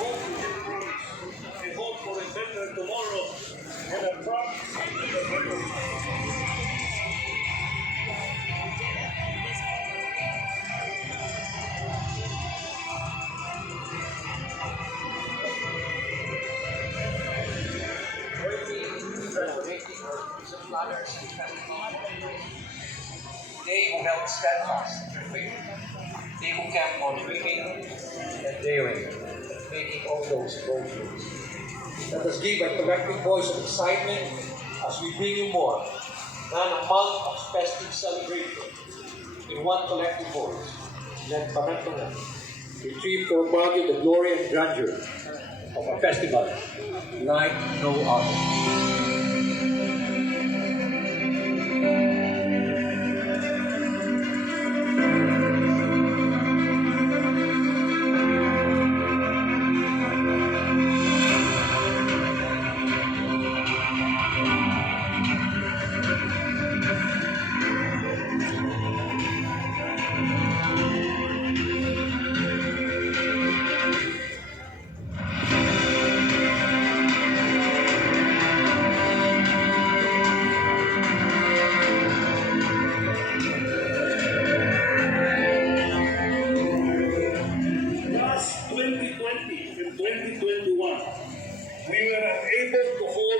hope we hope for a better tomorrow and a promise of a better They who held steadfast in their faith, they who kept on dreaming and daring, making all those bold dreams. Let us give a collective voice of excitement as we bring you more than a month of festive celebration in one collective voice. Let Panampanan retrieve for Baguio the glory and grandeur of a festival like no other.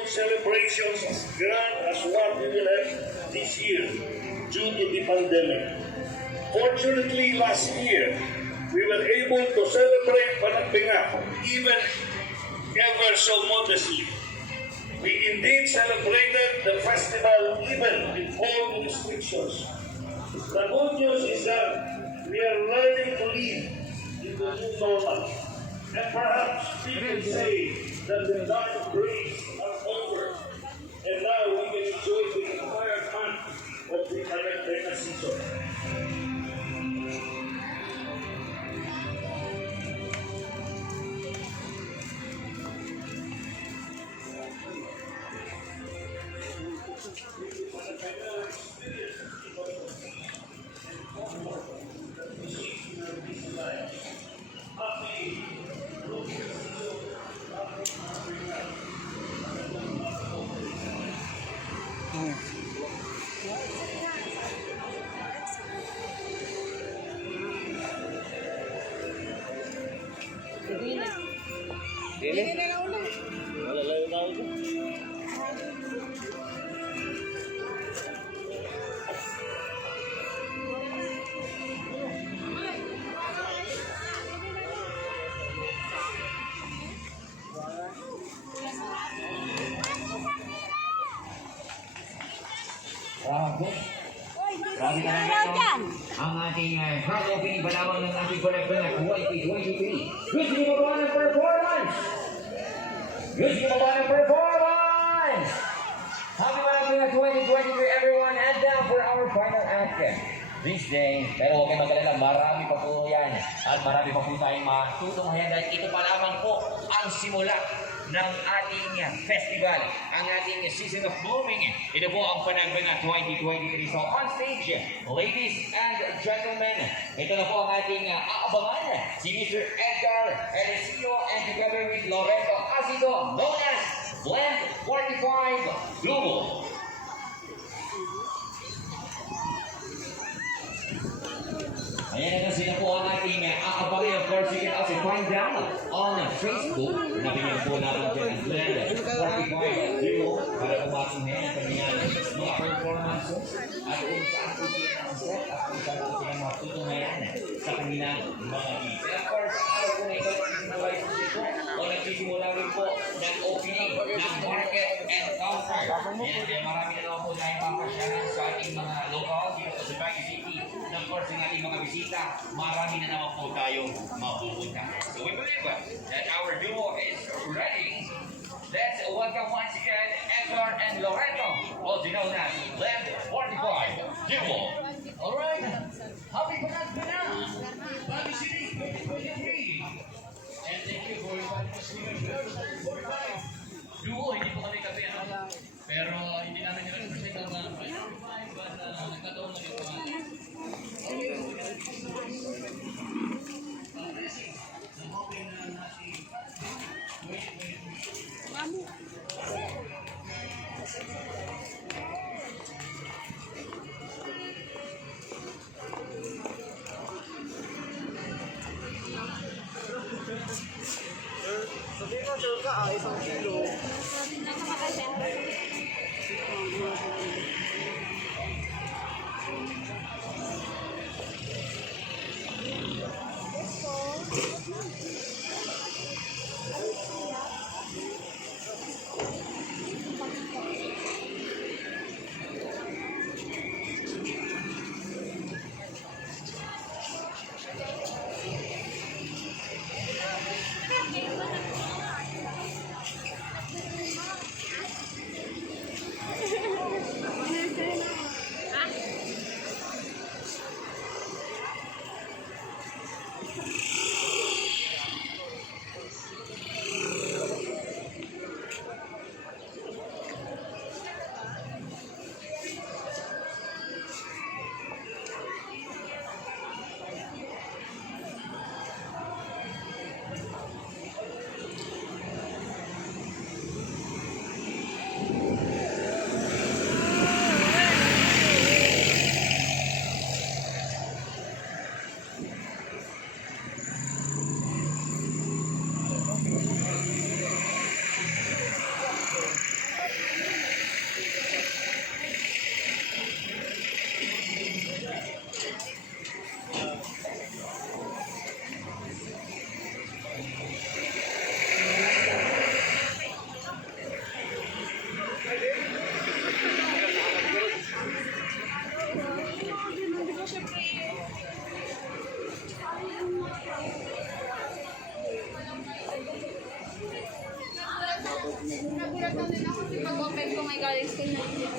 Celebrations as grand as what we will have this year due to the pandemic. Fortunately, last year, we were able to celebrate Panampanan even ever so modestly. We indeed celebrated the festival even with all the restrictions. The good news is that we are learning to live in the new normal. And perhaps people say that the dark days are over, and now we can enjoy the entire month of the Panampanan season. Grabe ka naman ang ating grand opening ba lamang ng ating Panampanan 2023. Gusto niyo ba ng performance? Gusto niyo ba ng performance? Happy Panampanan 2023 everyone, and down for our final act this day. Pero huwag kayo mag-alala, marami pa po yan at marami pa po tayong matutunghayan dahil ito pa lamang po ang simula ng ating festival, ang ating season of blooming. Ito po ang Panampanan 2023. So on stage, ladies and gentlemen, ito na po ang ating aabangan, si Mr. Edgar Eliseo and together with Loreto Asido, known as Blend 45 Global. Ayan na sila po ang ating aabangan. Of course, you can also find them on Facebook. Nabigyan po natin dyan ang Blend 45 para kumatuhin ang kanyang mga performances at kung saan po sila ang set at kung saan po sila matutungayan sa kanilang mga gigs. And of course, araw po na ito nagsisimula po dito o nagsisimula rin po ng opening ng market and counter. Ayan, marami na naman po tayong papasyalan sa ating mga local dito sa Baguio City. And of course, ang ating mga bisita, marami na naman po tayong mapupunta. So we believe that our duo is ready. Let's welcome once again Edgar and Loreto, also known as Blend 45 Duo. Alright, happy Panampanan, Baguio City 2023. And thank you for inviting us to your 45 Duo. Hindi po kami kape, pero hindi namin nire-represent ang mga 45, but nagkataon na ito. Blessing. I'm hoping na natin Sabihin mo, sure ka, 1 kilo. Nagulat lang din ako kasi pag-open ko may galing school na